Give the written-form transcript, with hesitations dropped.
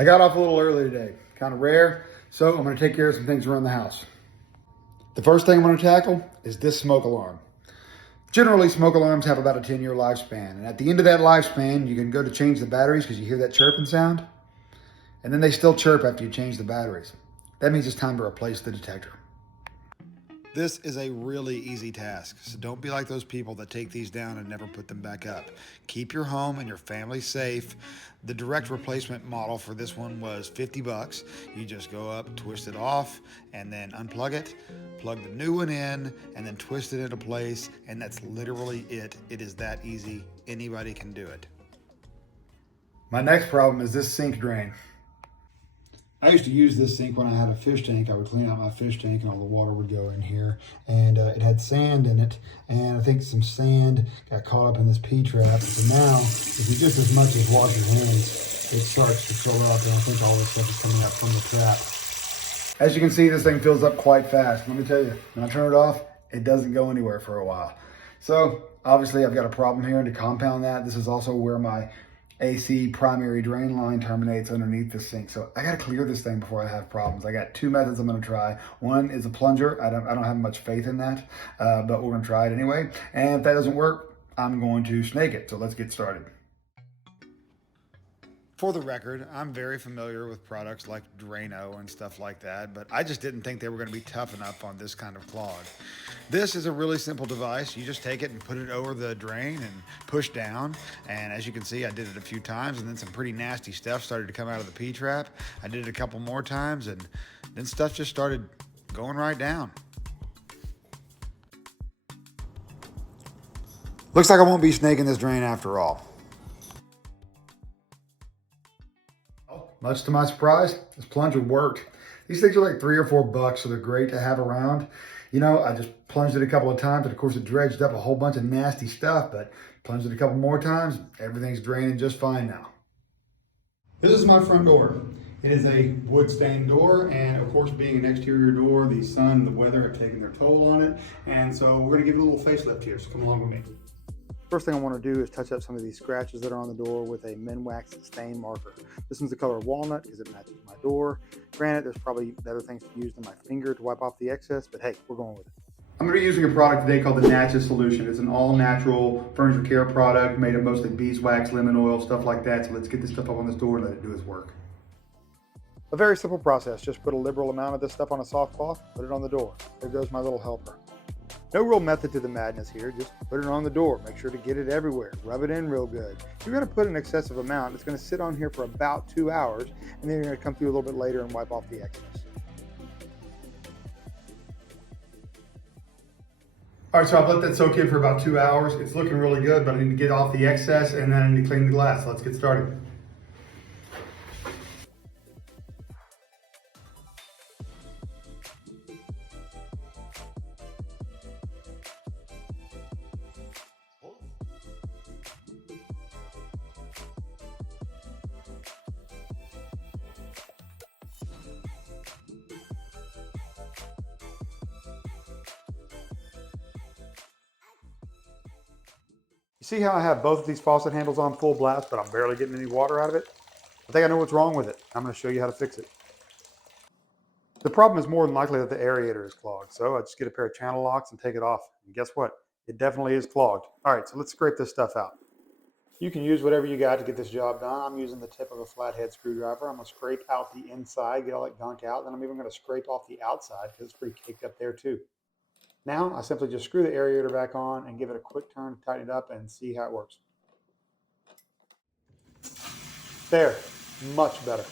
I got off a little early today, kind of rare, so I'm going to take care of some things around the house. The first thing I'm going to tackle is this smoke alarm. Generally, smoke alarms have about a 10-year lifespan, and at the end of that lifespan, you can go to change the batteries because you hear that chirping sound, and then they still chirp after you change the batteries. That means it's time to replace the detector. This is a really easy task, so don't be like those people that take these down and never put them back up. Keep your home and your family safe. The direct replacement model for this one was 50 bucks. You just go up, twist it off, and then unplug it, plug the new one in, and then twist it into place, and that's literally it. It is that easy. Anybody can do it. My next problem is this sink drain. I used to use this sink when I had a fish tank. I would clean out my fish tank and all the water would go in here. And it had sand in it. And I think some sand got caught up in this P-trap. So now, if you just as much as wash your hands, it starts to fill up. And I think all this stuff is coming up from the trap. As you can see, this thing fills up quite fast. Let me tell you, when I turn it off, it doesn't go anywhere for a while. So obviously I've got a problem here, and to compound that, this is also where my AC primary drain line terminates underneath the sink. So I got to clear this thing before I have problems. I got two methods I'm going to try. One is a plunger. I don't have much faith in that, but we're going to try it anyway. And if that doesn't work, I'm going to snake it. So let's get started. For the record, I'm very familiar with products like Drano and stuff like that, but I just didn't think they were going to be tough enough on this kind of clog. This is a really simple device. You just take it and put it over the drain and push down. And as you can see, I did it a few times, and then some pretty nasty stuff started to come out of the P-trap. I did it a couple more times, and then stuff just started going right down. Looks like I won't be snaking this drain after all. Much to my surprise, this plunger worked. These things are like $3 or $4, so they're great to have around. You know, I just plunged it a couple of times, and of course it dredged up a whole bunch of nasty stuff, but plunged it a couple more times, everything's draining just fine now. This is my front door. It is a wood stained door, and of course, being an exterior door, the sun and the weather have taken their toll on it, and so we're gonna give it a little facelift here, so come along with me. First thing I want to do is touch up some of these scratches that are on the door with a Minwax stain marker. This one's the color walnut because it matches my door. Granted, there's probably better things to use than my finger to wipe off the excess, but hey, we're going with it. I'm going to be using a product today called the Natchez Solution. It's an all-natural furniture care product made of mostly beeswax, lemon oil, stuff like that. So let's get this stuff up on this door and let it do its work. A very simple process. Just put a liberal amount of this stuff on a soft cloth, put it on the door. There goes my little helper. No real method to the madness here, just put it on the door. Make sure to get it everywhere, rub it in real good. If you're going to put an excessive amount, it's going to sit on here for about 2 hours, and then you're going to come through a little bit later and wipe off the excess. All right, so I've let that soak in for about 2 hours. It's looking really good, but I need to get off the excess, and then I need to clean the glass. Let's get started. You see how I have both of these faucet handles on full blast, but I'm barely getting any water out of it? I think I know what's wrong with it. I'm going to show you how to fix it. The problem is more than likely that the aerator is clogged, so I just get a pair of channel locks and take it off. And guess what? It definitely is clogged. All right, so let's scrape this stuff out. You can use whatever you got to get this job done. I'm using the tip of a flathead screwdriver. I'm going to scrape out the inside, get all that gunk out. Then I'm even going to scrape off the outside because it's pretty caked up there too. Now, I simply just screw the aerator back on and give it a quick turn, tighten it up, and see how it works. There, much better.